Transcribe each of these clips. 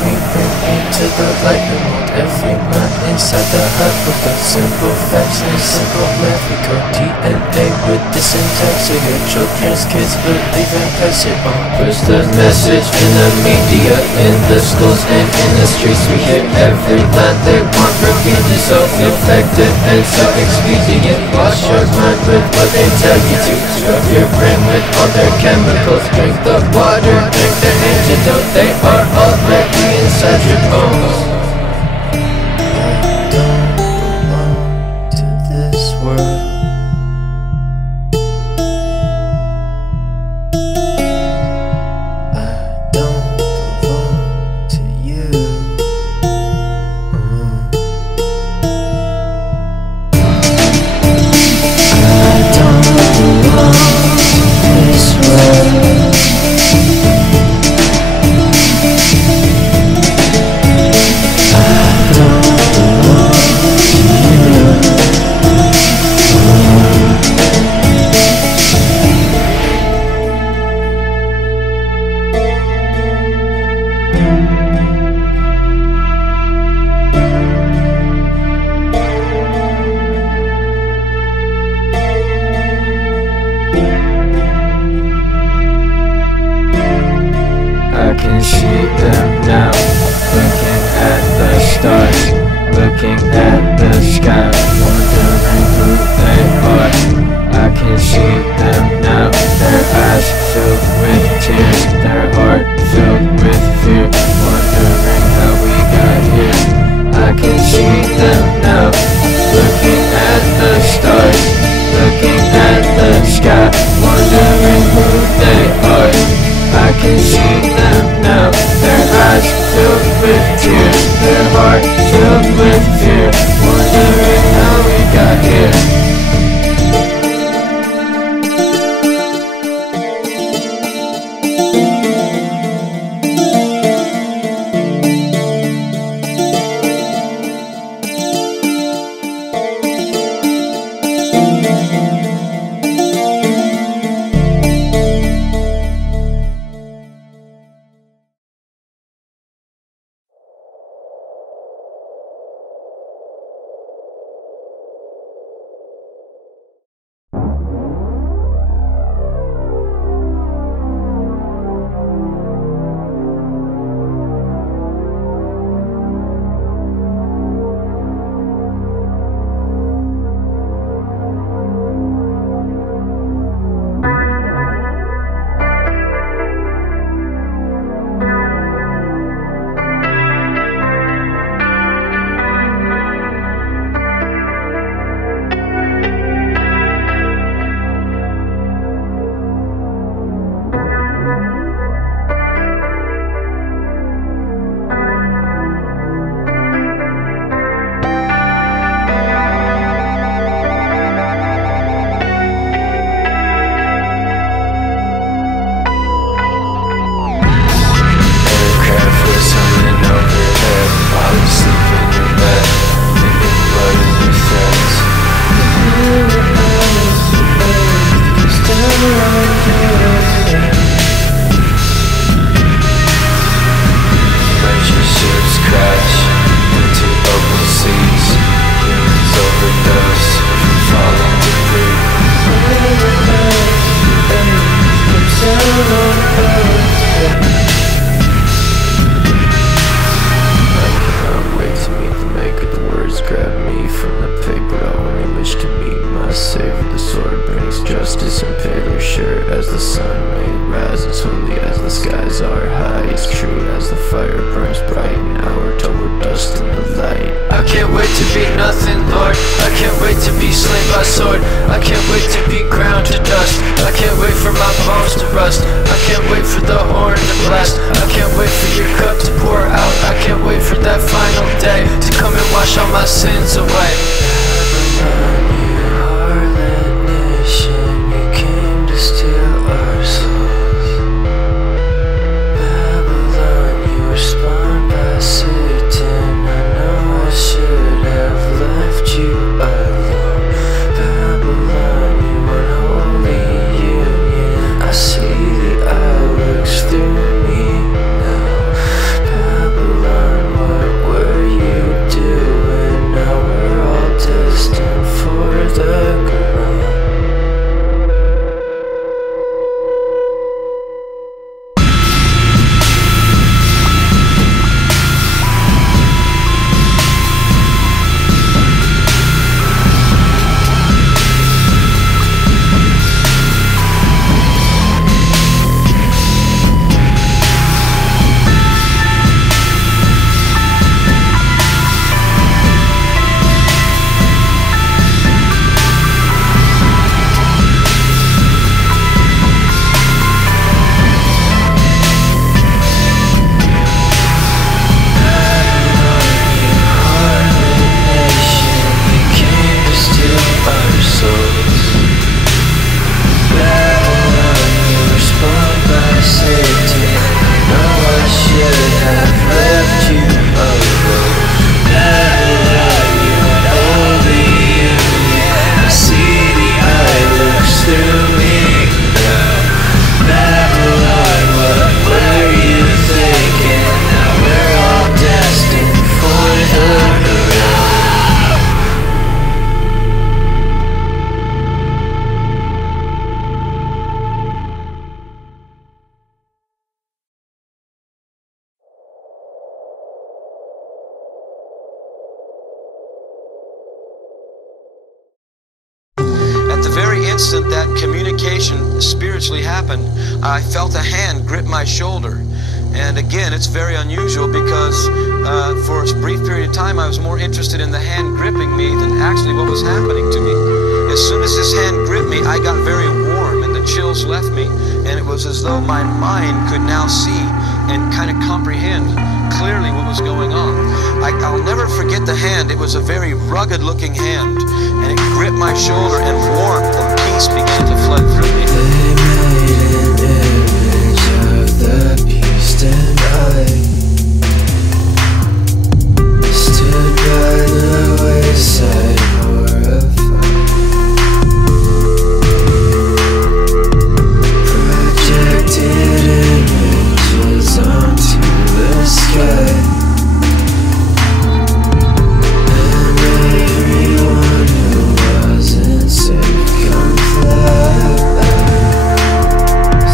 me, bring me to the light and mold every mind inside the hut with the simple facts and simple math. We code DNA with the syntax, so your children's kids believe and pass it on. Push the message in the media, in the schools and in the streets. We hear every line they want repeated, so effective and so expedient. Wash your mind with what they tell you to. Scrub your brain with all their chemicals. Drink the water, drink the antidote. They are already inside your bones. I can see them now, looking at the stars, looking at the sky, wondering who they are. I can see them now, their eyes filled with tears, their heart filled with fear, wondering how we got here. I can see them now, looking at the stars, looking at the sky, wondering who they are. I can see them now, their eyes filled with tears, their heart filled with fear, wondering how we got here. I see the eye looks through me now. instant that communication spiritually happened, I felt a hand grip my shoulder. And again, it's very unusual because for a brief period of time I was more interested in the hand gripping me than actually what was happening to me. As soon as this hand gripped me, I got very warm and the chills left me, and it was as though my mind could now see and kind of comprehend clearly what was going on. I'll never forget the hand. It was a very rugged looking hand, and it gripped my shoulder, and warmth and peace began to flood through me. They made an image of the beast, and I stood by the wayside horrified. Projected images onto the sky, and everyone who wasn't safe come fly by.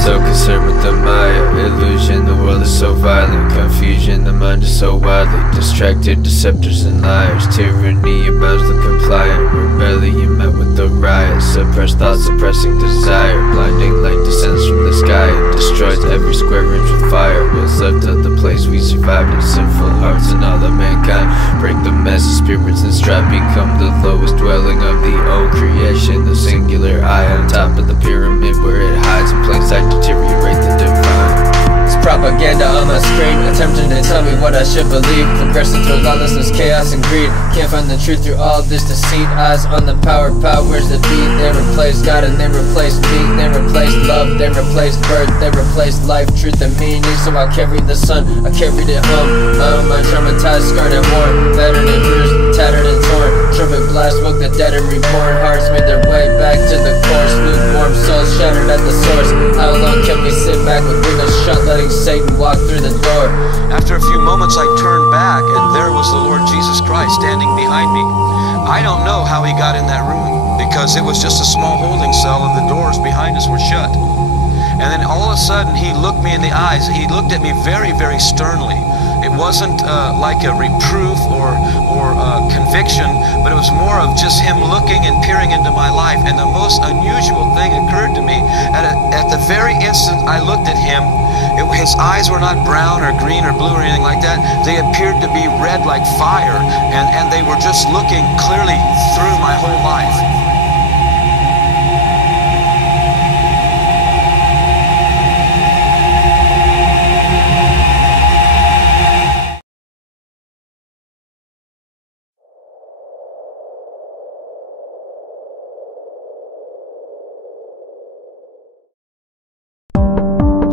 So concerned with the Maya illusion, the world is so violent. Confusion, the mind is so wildly distracted. Deceptors and liars, tyranny abounds the compliant. Rebellion met with the riot. Suppressed thoughts, suppressing desire. Blinding light descends from the sky and destroys every square inch with fire. What's left of the place we survived in sinful hearts and all of mankind. Break the mess of spirits and strive, become the lowest dwelling of the old creation. The singular eye on top of the pyramid where it hides in plain sight, deteriorate the divine. It's propaganda on my screen, attempting to tell me what I should believe. Progressing towards lawlessness, chaos, and greed. Can't find the truth through all this deceit. Eyes on the power, powers that be. They replaced God and they replaced me. They replaced love, they replaced birth. They replaced life, truth, and meaning. So I carried the sun, I carried it home. I'm traumatized, scarred and worn, battered and bruised, tattered and torn. Trumpet blast, woke the dead and reborn. Hearts made their way back to the course. Lukewarm souls shattered at the source. How long can we sit back with windows shut, letting Satan walk through the door? After a few moments I turned back, and there was the Lord Jesus Christ standing behind me. I don't know how he got in that room, because it was just a small holding cell and the doors behind us were shut. And then all of a sudden he looked me in the eyes. He looked at me very, very sternly. It wasn't like a reproof or conviction, but it was more of just him looking and peering into my life. And the most unusual thing occurred to me. At the very instant I looked at him, his eyes were not brown or green or blue or anything like that. They appeared to be red like fire, and they were just looking clearly through my whole life.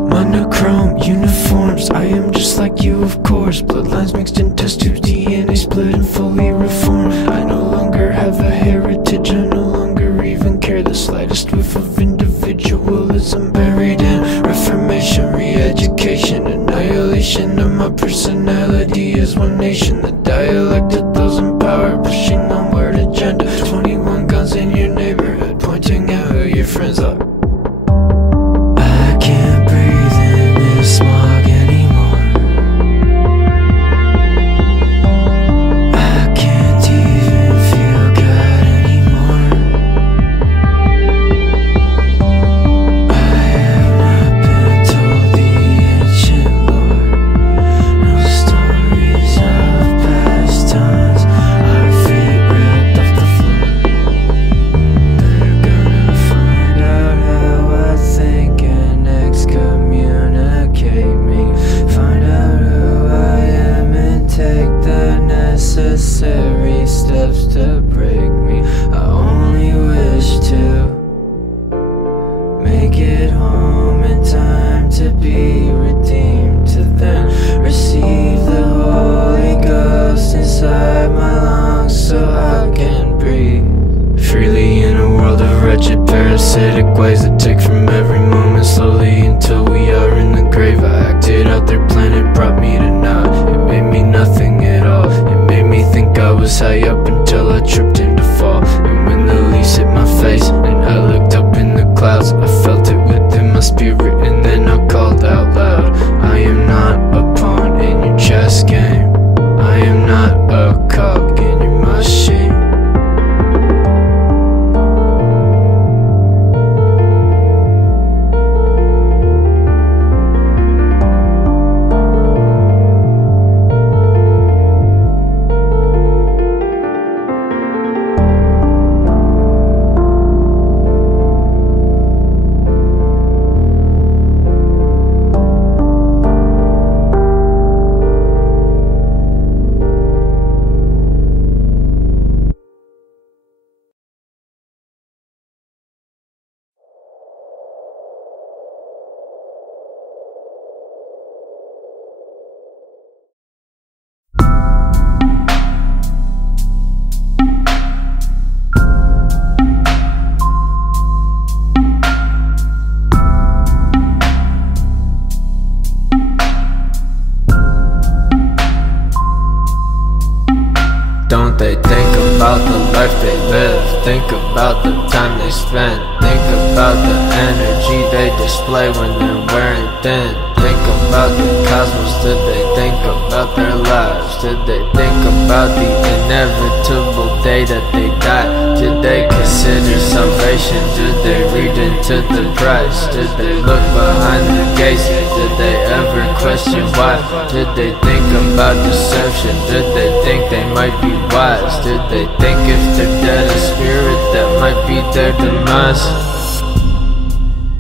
Monochrome uniforms, I am just like you, of course. Bloodlines mixed in test tubes, DNA split and fully reformed. I no longer have a heritage, I no longer even care. The slightest whiff of individualism buried in reformation, re-education, annihilation of my personality as one nation. The dialect of those in power, pushing onward agenda. 21 guns in your neighborhood, pointing out who your friends are. Smog anymore. I can't even feel God anymore. I have not been told the ancient lore. No stories of past times. Our feet ripped off the floor. They're gonna find out how I think and excommunicate me. Find out who I am and take the necessary steps to break me. I only wish to make it home in time to be redeemed, to then receive the Holy Ghost inside my lungs so I can breathe freely in a world of wretched parasitic ways that take from every moment slowly until we are in the grave. I acted out their plan, it brought me to naught. It made me nothing at all. It made me think I was high up until I tripped into fall. And when the leaves hit my face and I looked up in the clouds, I felt it within my spirit and then I called out loud. I am not a pawn in your chess game. I am not a cog in your machine. don't they think about the life they live? Think about the time they spend. Think about the energy they display when they're wearing thin. Think about the cosmos. Did they think about their lives? Did they think about the inevitable day that they die? Did they consider salvation? Did they read into the price? Did they look behind the gates? Did they ever question why? Did they think about deception? Did they think they might be wise? Did they think if they're dead a spirit that might be their demise?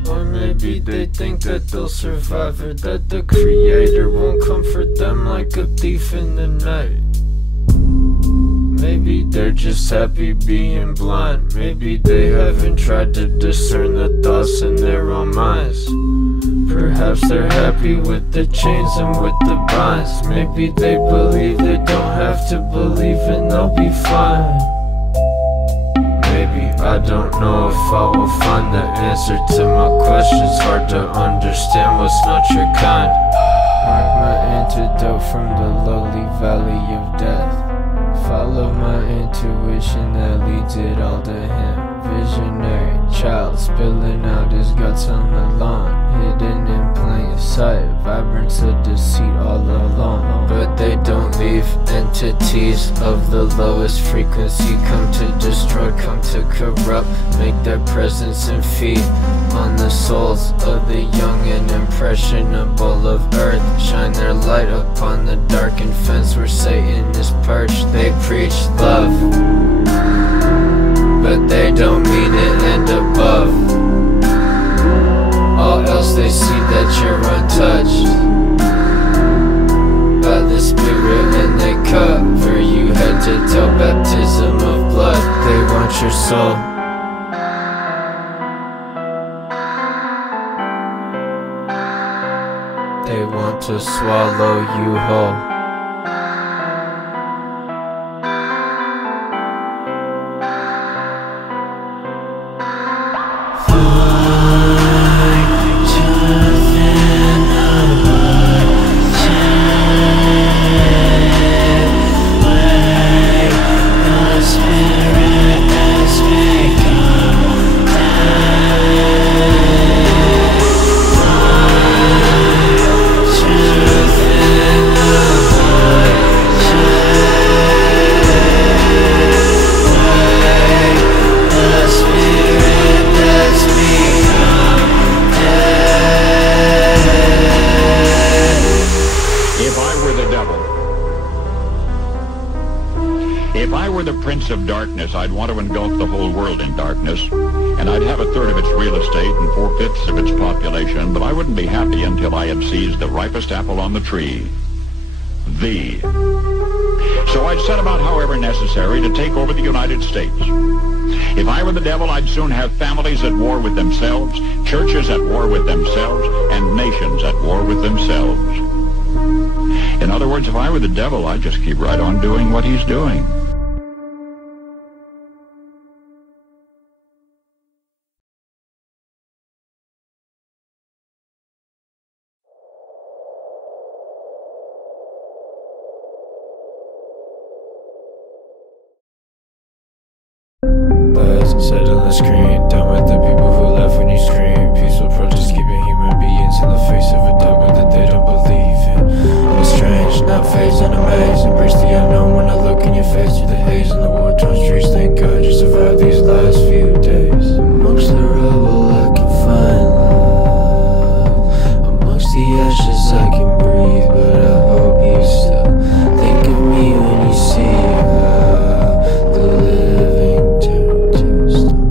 Or maybe they think that they'll survive, or that the Creator won't comfort them like a thief in the night. Maybe they're just happy being blind. Maybe they haven't tried to discern the thoughts in their own minds. Perhaps they're happy with the chains and with the binds. Maybe they believe they don't have to believe and they'll be fine. Maybe, I don't know if I will find the answer to my questions. Hard to understand what's not your kind. Like my antidote from the lowly valley of death. Follow my intuition that leads it all to him. Visionary child spilling out his guts on the lawn, hidden in plain sight, vibrance of deceit all along. But they don't leave. Entities of the lowest frequency come to destroy, come to corrupt, make their presence and feed on the souls of the young and impressionable of earth. Shine their light upon the darkened fence where Satan is perched. They preach love, but they don't mean it and above all else they see that you're untouched by the Spirit, and they cover you head to toe, baptism of blood. They want your soul. They want to swallow you whole. If I were the prince of darkness, I'd want to engulf the whole world in darkness, and I'd have 1/3 of its real estate and 4/5 of its population, but I wouldn't be happy until I had seized the ripest apple on the tree. Thee. So I'd set about, however necessary, to take over the United States. If I were the devil, I'd soon have families at war with themselves, churches at war with themselves, and nations at war with themselves. In other words, if I were the devil, I'd just keep right on doing what he's doing. Set on the screen, done with the people who laugh when you scream. Peaceful protest keeping human beings in the face of a dogma that they don't believe in. It's strange, not phased and amazed. Embrace the unknown when I look in your face through the haze and the war-torn streets. Thank God you survived these last few days. Amongst the rubble I can find love. Amongst the ashes I can breathe, but I hope you still think of me when you see the living turn to stone.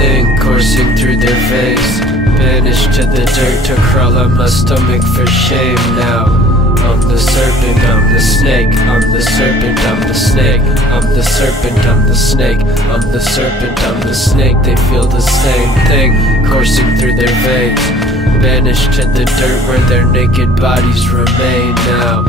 thing coursing through their veins. Banished to the dirt to crawl on my stomach for shame now. I'm the serpent, I'm the snake. I'm the serpent, I'm the snake. I'm the serpent, I'm the snake. I'm the serpent, I'm the snake. They feel the same thing coursing through their veins. Banished to the dirt where their naked bodies remain now.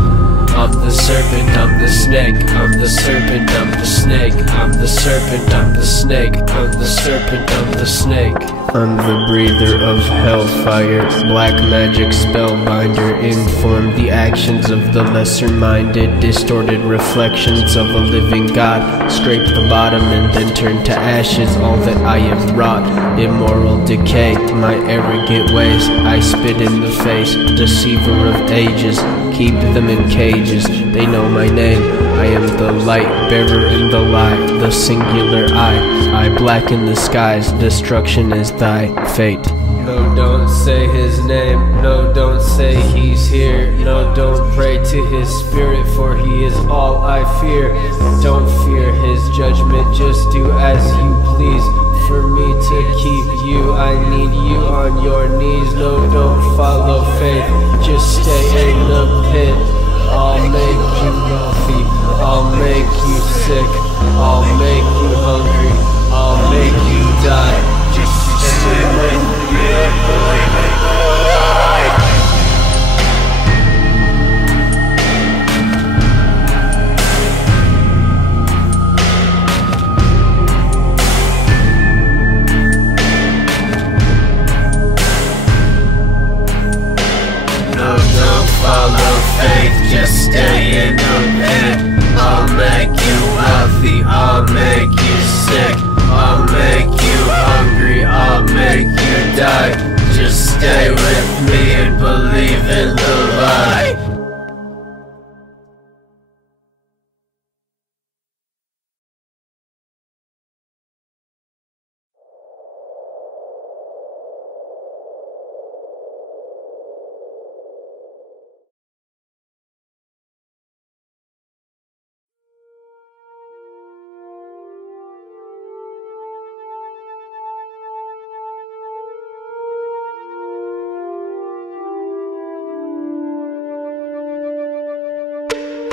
I'm the serpent, I'm the snake. I'm the serpent, I'm the snake. I'm the serpent, I'm the snake. I'm the serpent, I'm the snake. I'm the breather of hellfire, black magic spellbinder. Inform the actions of the lesser-minded, distorted reflections of a living God. Scrape the bottom and then turn to ashes all that I have wrought. Immoral decay, my arrogant ways, I spit in the face, deceiver of ages. Keep them in cages, they know my name. I am the light bearer in the light, the singular I blacken the skies, destruction is thy fate. No, don't say his name, no, don't say he's here. No, don't pray to his spirit, for he is all I fear. Don't fear his judgment, just do as you please. For me to keep you, I need you on your knees. No, don't follow faith, just stay in the pit. I'll make you wealthy, I'll make you sick, I'll make you hungry, I'll make you die. Just stay with me and believe me. No, don't follow faith, just stay in the pit. I'll make you wealthy, I'll make you sick, I'll make you hungry, I'll make you die. Just stay with me and believe in the lie.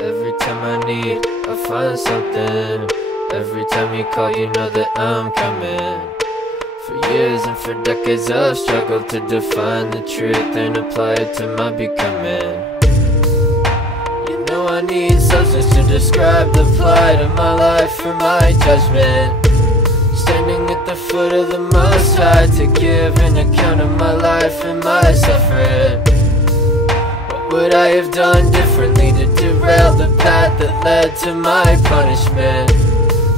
Every time I need, I find something. Every time you call, you know that I'm coming. For years and for decades I've struggled to define the truth and apply it to my becoming. You know I need substance to describe the plight of my life for my judgment. Standing at the foot of the Most High to give an account of my life and my suffering. What would I have done differently to derail the path that led to my punishment?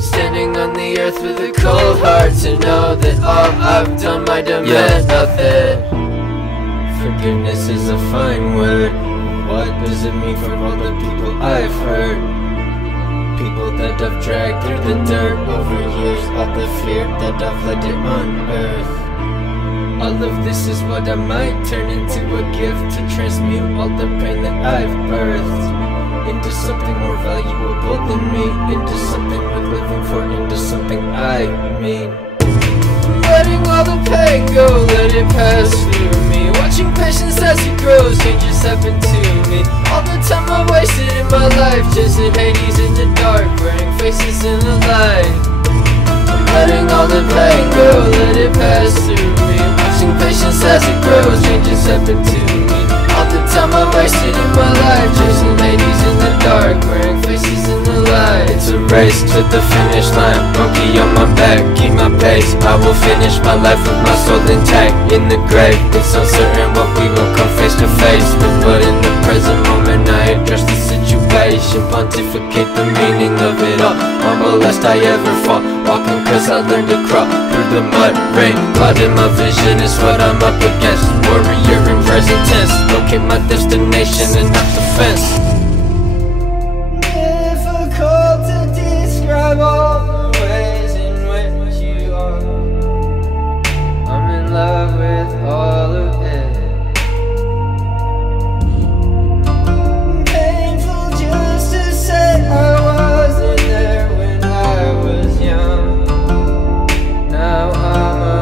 Standing on the earth with a cold heart to know that all I've done might have meant nothing. Forgiveness is a fine word. What does it mean for all the people I've hurt? People that I've dragged through the dirt over years, all the fear that I've let it unearth. All of this is what I might turn into a gift to transmute all the pain that I've birthed into something more valuable than me, into something worth living for, into something I mean. Letting all the pain go, let it pass through me. Watching patience as it grows, changes happen to me. All the time I've wasted in my life, chasing Hades in the dark, wearing faces in the light. Letting all the pain go, let it pass through me. Watching patience as it grows, changes happen to me. All the time I wasted in my life, chasing ladies in the dark, wearing faces in the light. It's a race to the finish line, monkey on my back, keep my pace. I will finish my life with my soul intact. In the grave, it's uncertain what we will come face to face with, but in the present moment I address the situation, pontificate the meaning of it all. Humble lest I ever fall, walking cause I learned to crawl through the mud, rain, clouding my vision is what I'm up against. Warrior in present tense, locate my destination and not the fence. Difficult to describe all the ways in which you are. I'm in love with all of it. Painful just to say I wasn't there when I was young. Now I'm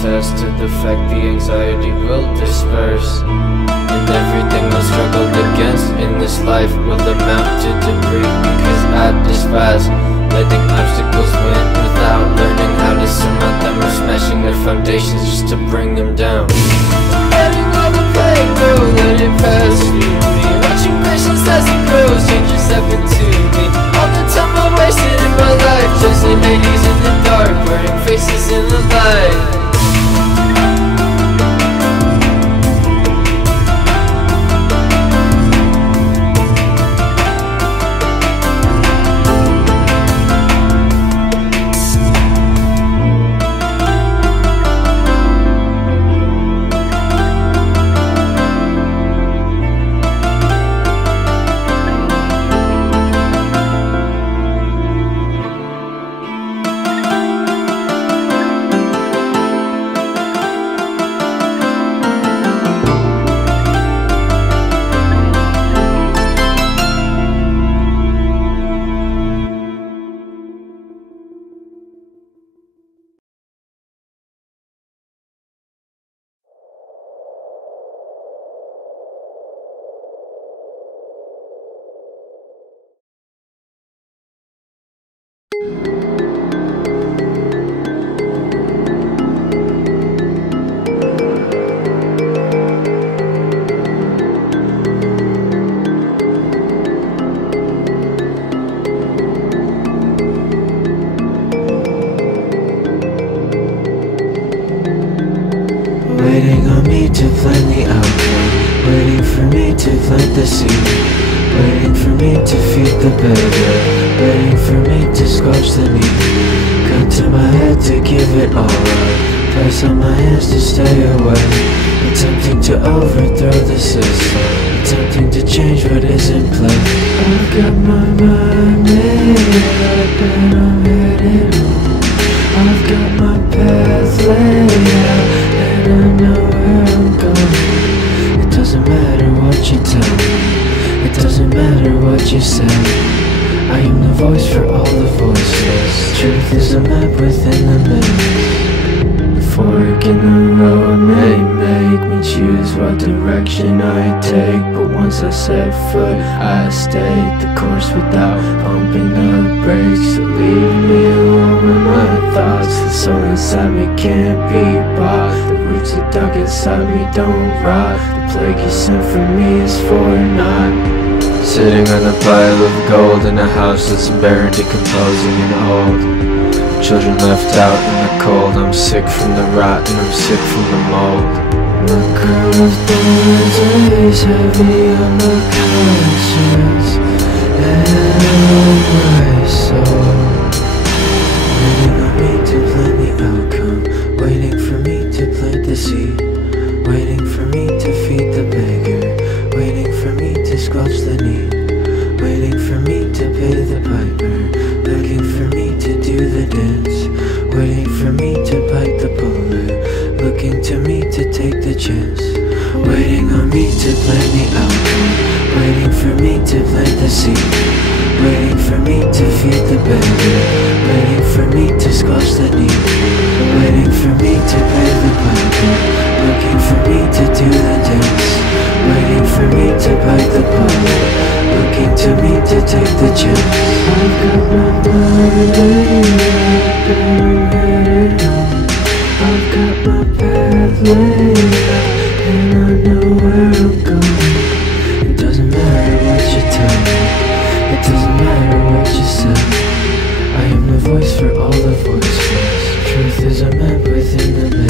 test to the fact the anxiety will disperse, and everything I struggled against in this life will amount to debris, because I despise letting obstacles win without learning how to surmount them, or smashing their foundations just to bring them down. Letting all the pain go, let it pass through me, watching patience as it grows, changes happen to me. All the time I wasted in my life, chasing Hades in the dark, burning faces in the light. Waiting on me to plan the outcome, waiting for me to plant the seed, waiting for me to feed the beggar, waiting for me to squash the need. Gun to my head to give it all up, place on my hands to stay away, attempting to overthrow the system, attempting to change what is in place. I've got my mind made up and I'm headed home. I've got my path laid out and I know where I'm going. It doesn't matter what you tell me, it doesn't matter what you say. I am the voice for all the voices. Truth is a map within the maze. The fork in the road may make me choose what direction I take, but once I set foot, I stay the course without pumping the brakes. So leave me alone with my thoughts. The soul inside me can't be bought. The roots that dug inside me don't rot. The plague you sent for me is for naught. Sitting on a pile of gold in a house that's barren, decomposing and old. Children left out in the cold. I'm sick from the rot and I'm sick from the mold. The crown of thorns weighs heavy on the conscience and on my soul. Waiting on me to plan the outcome, waiting for me to plant the seed, waiting for me to feed the beggar, waiting for me to squelch the need, waiting for me to pay the piper, looking for me to do the dance, waiting for me to bite the bullet, looking to me to take the chance. Waiting on me to plan the outcome, waiting for me to plant the seed, waiting for me to feed the beggar, waiting for me to squelch the need, waiting for me to pay the piper, looking for me to do the dance, waiting for me to bite the bullet, looking to me to take the chance. I've got my mind laid out and I'm headed home. I've got my path laid out and I know where I'm going. It doesn't matter what you tell me, it doesn't matter what you say. I am the voice for all the voices. Truth is a map within the maze.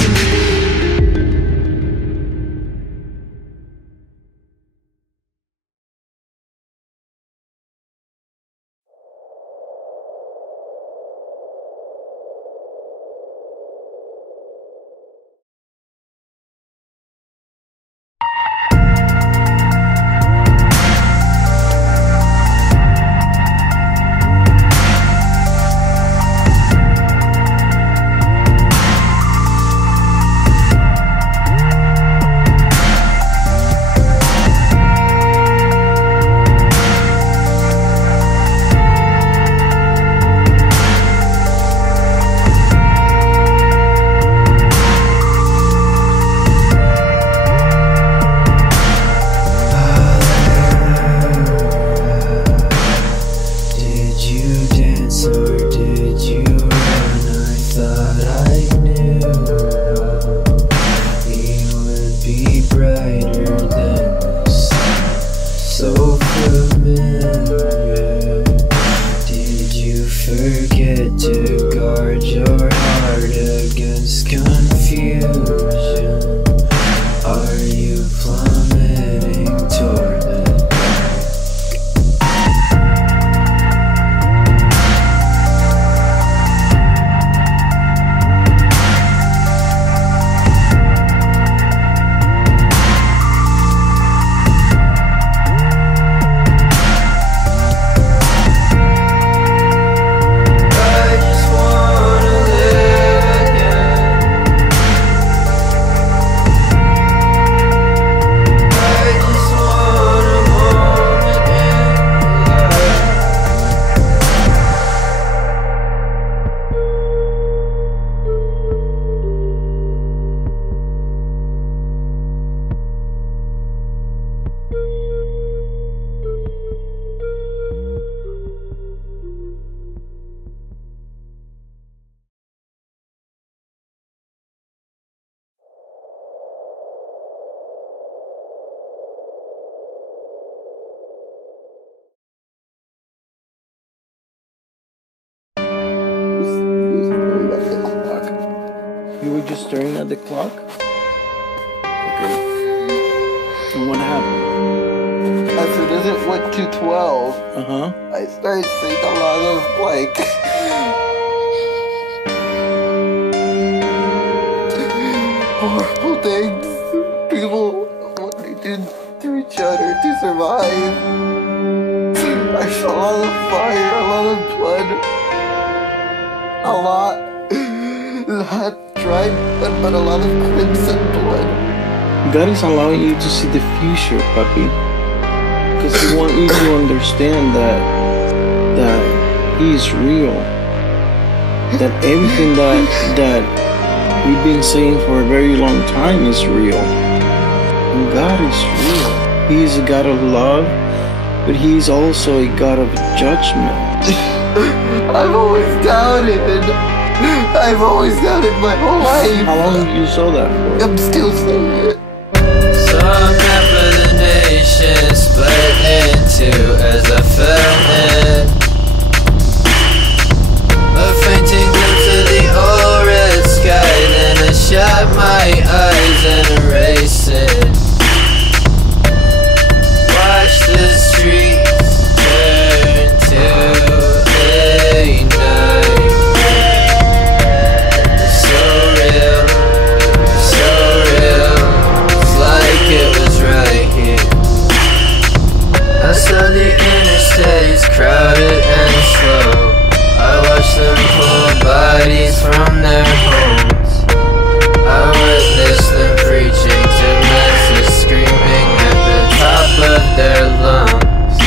staring at the clock? Okay. And what happened? As soon as it went to 12, I started seeing a lot of like horrible things. People, what they did to each other to survive. I saw a lot of fire, a lot of blood, a lot not dried blood, but a lot of crimson blood. God is allowing you to see the future, puppy. Because He wants you to understand that He is real. That everything that we've been saying for a very long time is real. And God is real. He is a God of love, but He is also a God of judgment. I've always doubted. I've always doubted my whole life. How long have you saw that for? I'm still saying it. So I'm meant for the nation, split in two as I fell in. A fainting glimpse of the old red sky, then I shut my eyes and erased it. Watch the streets turn to a nightmare. So real, it's like it was right here. I saw the interstates crowded and slow. I watched them pull bodies from their homes. I witnessed them preaching to masses, screaming at the top of their lungs.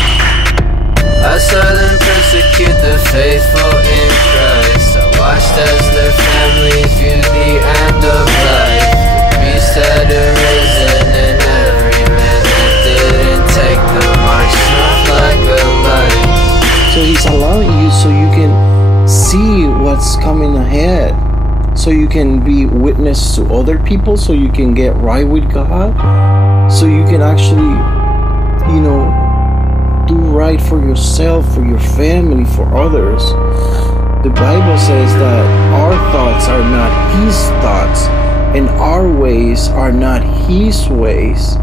I saw them persecute the faithful in Christ. I watched as their families viewed the end of life. The beast had arisen, and every man that didn't take the mark snuffed like a light. So He's allowing you so you can see what's coming ahead. So you can be witness to other people, so you can get right with God. So you can actually, do right for yourself, for your family, for others. The Bible says that our thoughts are not His thoughts, and our ways are not His ways.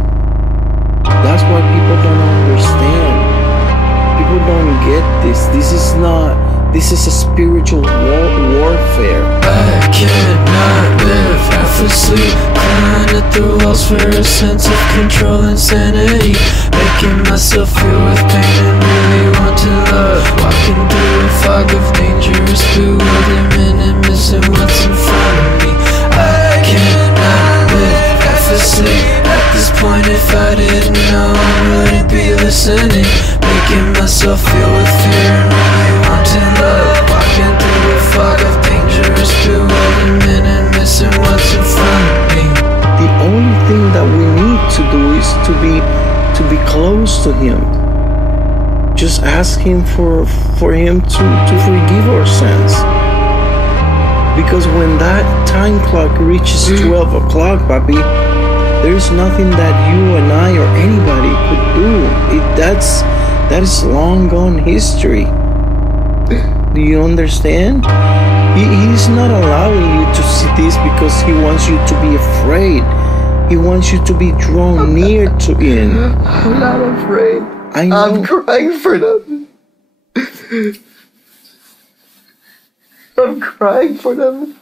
That's why people don't understand. People don't get this. This is a spiritual warfare. I cannot live half asleep, crying at the walls for a sense of control and sanity, making myself feel with pain and really want to love. Walking through a fog of dangerous bewilderment and missing what's in front of me. I cannot live half asleep. At this point, if I didn't know, I wouldn't be listening, making myself feel with fear and really want to love. Walking through a fog of dangerous bewilderment and missing what's in front of me. The only thing that we need to do is to be close to Him. Just ask Him for Him to forgive our sins. Because when that time clock reaches 12 o'clock, papi, there's nothing that you and I or anybody could do. That is long gone history. Do you understand? He's not allowing you to see this because He wants you to be afraid. He wants you to be drawn near to Him. I'm not afraid. I know. I'm crying for them. I'm crying for them.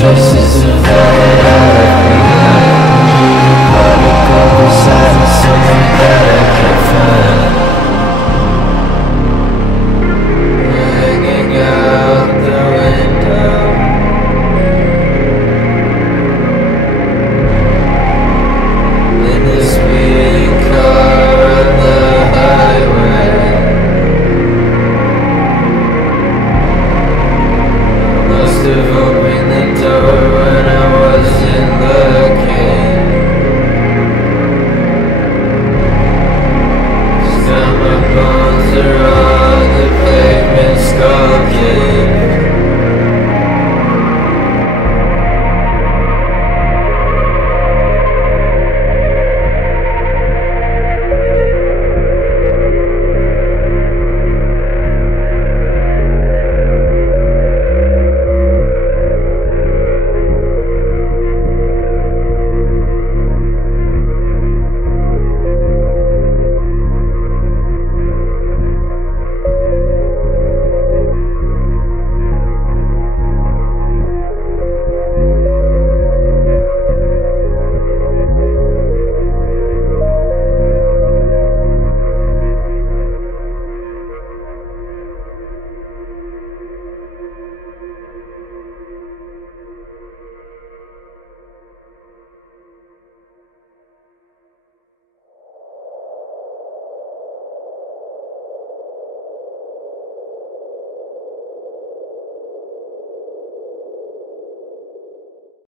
choice is to fight out.